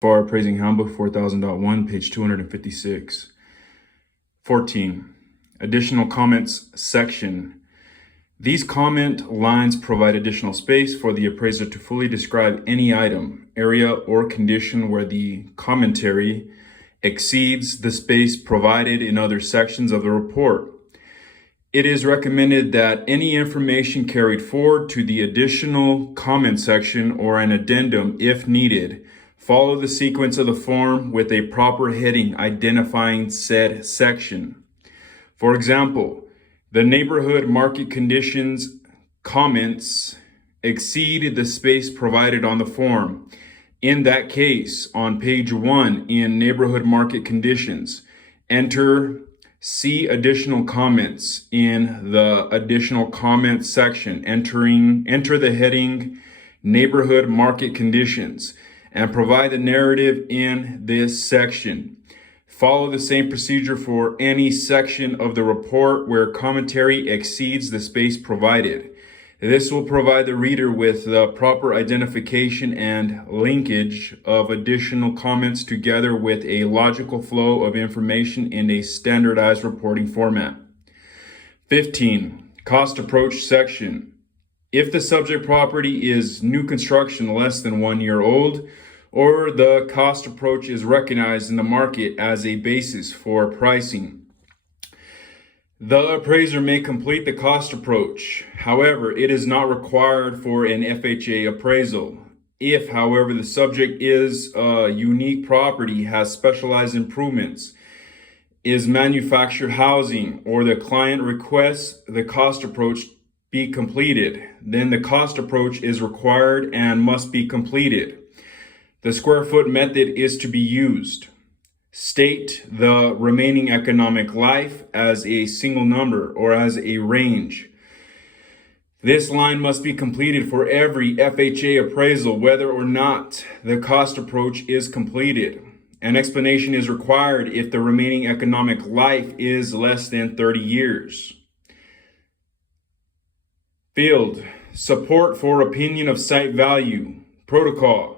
FHA Appraising Handbook 4000.1, page 256. 14. Additional comments section. These comment lines provide additional space for the appraiser to fully describe any item, area, or condition where the commentary exceeds the space provided in other sections of the report. It is recommended that any information carried forward to the additional comment section or an addendum, if needed, follow the sequence of the form with a proper heading identifying said section. For example, the neighborhood market conditions comments exceed the space provided on the form. In that case, on page 1 in neighborhood market conditions, enter see additional comments in the additional comments section. Enter the heading neighborhood market conditions and provide the narrative in this section. Follow the same procedure for any section of the report where commentary exceeds the space provided. This will provide the reader with the proper identification and linkage of additional comments together with a logical flow of information in a standardized reporting format. 15. Cost approach section. If the subject property is new construction less than 1 year old, or the cost approach is recognized in the market as a basis for pricing, the appraiser may complete the cost approach. However, it is not required for an FHA appraisal. If, however, the subject is a unique property, has specialized improvements, is manufactured housing, or the client requests the cost approach be completed, then the cost approach is required and must be completed. The square foot method is to be used. State the remaining economic life as a single number or as a range. This line must be completed for every FHA appraisal, whether or not the cost approach is completed. An explanation is required if the remaining economic life is less than 30 years. Field. Support for opinion of site value. Protocol.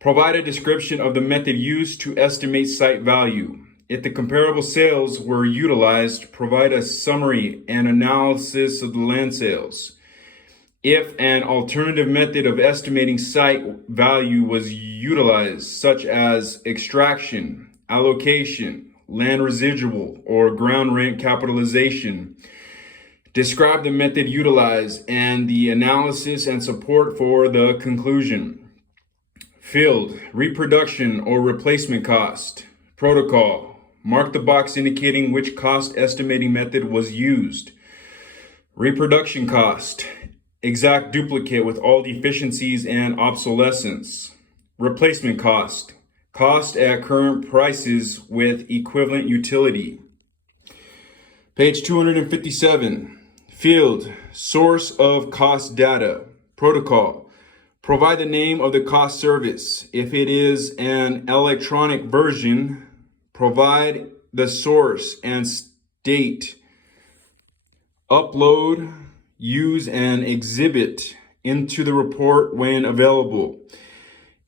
Provide a description of the method used to estimate site value. If the comparable sales were utilized, provide a summary and analysis of the land sales. If an alternative method of estimating site value was utilized, such as extraction, allocation, land residual, or ground rent capitalization, describe the method utilized and the analysis and support for the conclusion. Field. Reproduction or replacement cost. Protocol. Mark the box indicating which cost estimating method was used. Reproduction cost. Exact duplicate with all deficiencies and obsolescence. Replacement cost. Cost at current prices with equivalent utility. Page 257. Field. Source of cost data. Protocol. Provide the name of the cost service. If it is an electronic version, provide the source and state. Upload, use, and exhibit into the report when available.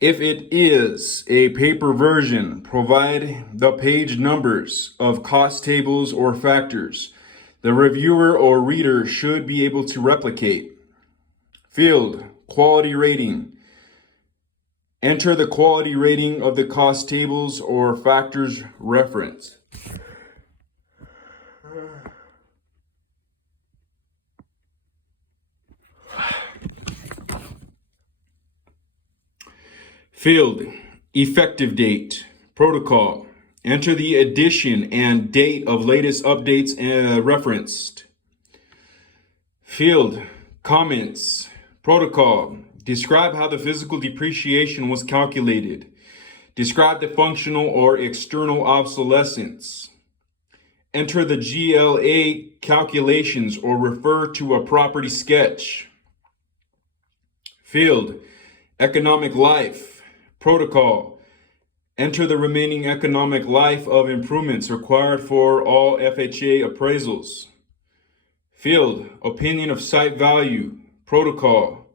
If it is a paper version, provide the page numbers of cost tables or factors the reviewer or reader should be able to replicate. Field. Quality rating. Enter the quality rating of the cost tables or factors referenced. Field. Effective date. Protocol. Enter the edition and date of latest updates referenced. Field. Comments. Protocol. Describe how the physical depreciation was calculated. Describe the functional or external obsolescence. Enter the GLA calculations or refer to a property sketch. Field. Economic life. Protocol. Enter the remaining economic life of improvements required for all FHA appraisals. Field. Opinion of site value. Protocol.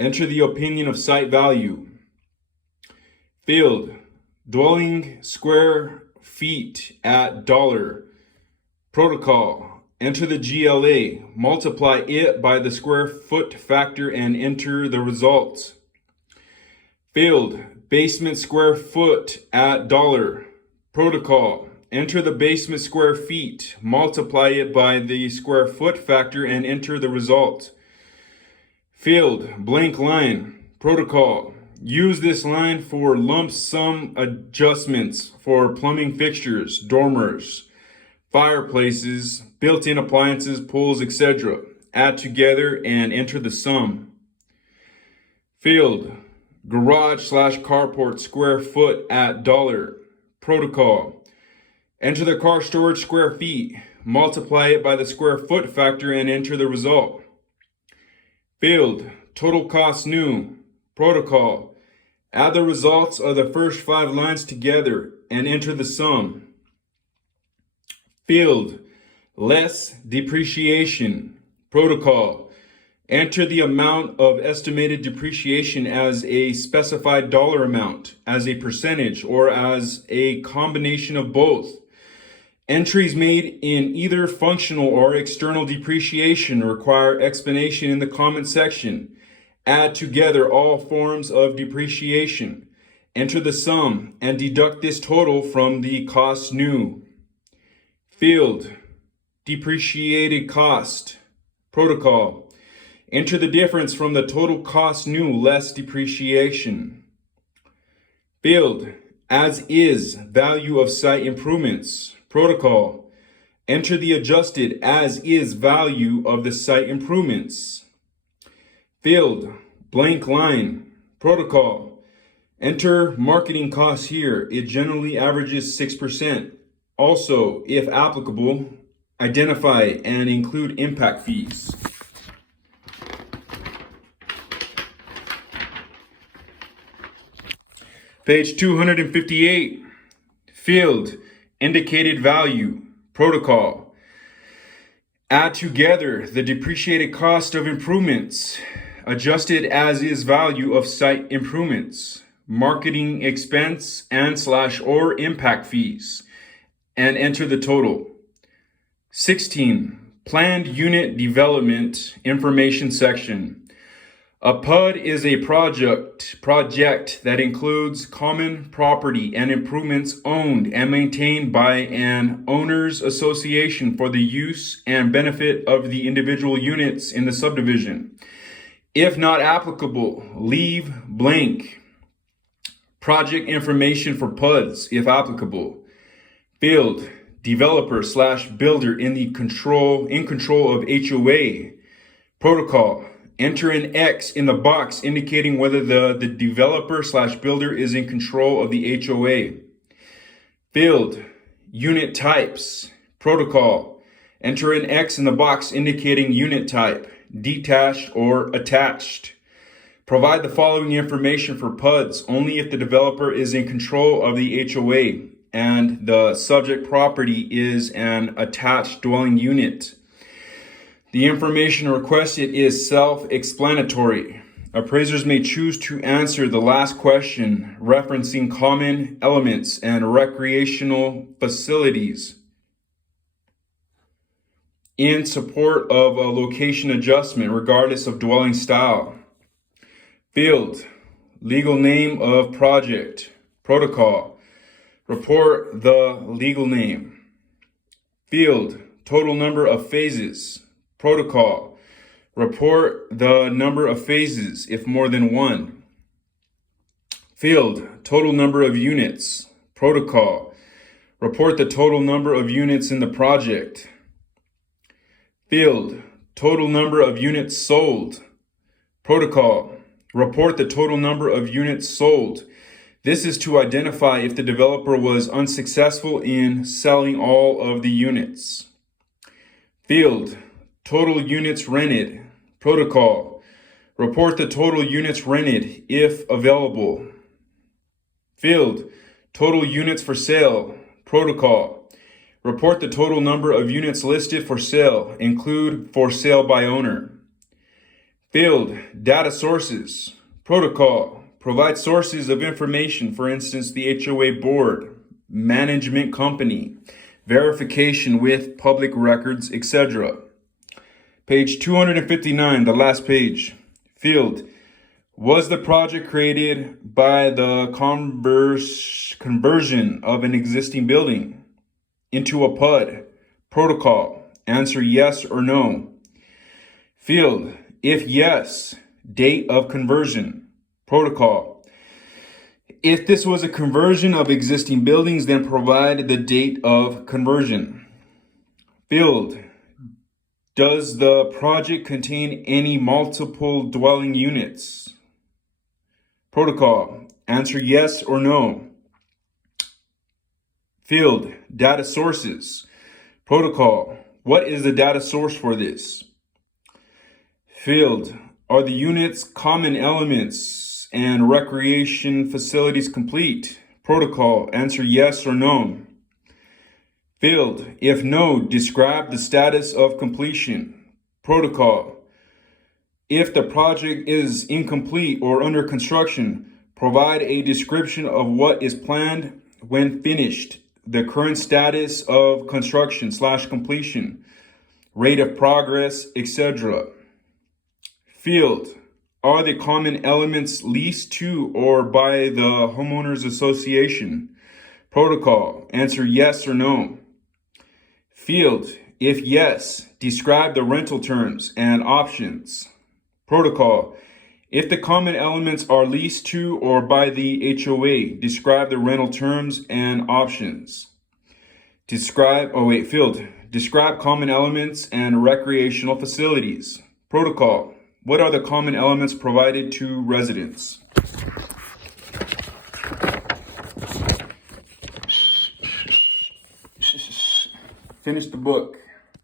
Enter the opinion of site value. Field, dwelling square feet at dollar. Protocol, enter the GLA, multiply it by the square foot factor and enter the results. Field, basement square foot at dollar. Protocol, enter the basement square feet, multiply it by the square foot factor and enter the result. Field, blank line. Protocol, use this line for lump sum adjustments for plumbing fixtures, dormers, fireplaces, built-in appliances, pools, etc. Add together and enter the sum. Field, garage/carport square foot at dollar. Protocol, enter the car storage square feet, multiply it by the square foot factor and enter the result. Field, total cost new. Protocol, add the results of the first 5 lines together and enter the sum. Field, less depreciation. Protocol, enter the amount of estimated depreciation as a specified dollar amount, as a percentage, or as a combination of both. Entries made in either functional or external depreciation require explanation in the comment section. Add together all forms of depreciation. Enter the sum and deduct this total from the cost new. Field, depreciated cost. Protocol, enter the difference from the total cost new less depreciation. Field, as is value of site improvements. Protocol, enter the adjusted as is value of the site improvements. Field, blank line. Protocol, enter marketing costs here. It generally averages 6%. Also, if applicable, identify and include impact fees. Page 258. Field, indicated value. Protocol, add together the depreciated cost of improvements, adjusted as is value of site improvements, marketing expense and/or impact fees, and enter the total. 16. Planned unit development information section. A PUD is a project that includes common property and improvements owned and maintained by an owners association for the use and benefit of the individual units in the subdivision. If not applicable, leave blank. Project information for PUDs, if applicable. Field, developer/builder in control of HOA. Protocol, enter an X in the box indicating whether the developer/builder is in control of the HOA. Field, unit types. Protocol, enter an X in the box indicating unit type, detached or attached. Provide the following information for PUDs only if the developer is in control of the HOA and the subject property is an attached dwelling unit. The information requested is self-explanatory. Appraisers may choose to answer the last question referencing common elements and recreational facilities in support of a location adjustment regardless of dwelling style. Field, legal name of project. Protocol, report the legal name. Field, total number of phases. Protocol, report the number of phases if more than one. Field, total number of units. Protocol, report the total number of units in the project. Field, total number of units sold. Protocol, report the total number of units sold. This is to identify if the developer was unsuccessful in selling all of the units. Field, total units rented. Protocol, report the total units rented if available. Field, total units for sale. Protocol, report the total number of units listed for sale, include for sale by owner. Field, data sources. Protocol, Provide sources of information, for instance, the HOA board, management company, verification with public records, etc. Page 259, the last page. Field. Was the project created by the conversion of an existing building into a PUD? Protocol. Answer yes or no. Field. If yes, date of conversion. Protocol. If this was a conversion of existing buildings, then provide the date of conversion. Field. Does the project contain any multiple dwelling units? Protocol. Answer yes or no. Field. Data sources. Protocol. What is the data source for this? Field. Are the units common elements and recreation facilities complete? Protocol. Answer yes or no. Field. If no, describe the status of completion. Protocol. If the project is incomplete or under construction, provide a description of what is planned when finished, the current status of construction / completion, rate of progress, etc. Field. Are the common elements leased to or by the homeowners association? Protocol. Answer yes or no. Field. If yes, describe the rental terms and options. Protocol. If the common elements are leased to or by the HOA, describe the rental terms and options. Field. Describe common elements and recreational facilities. Protocol. What are the common elements provided to residents? Finish the book.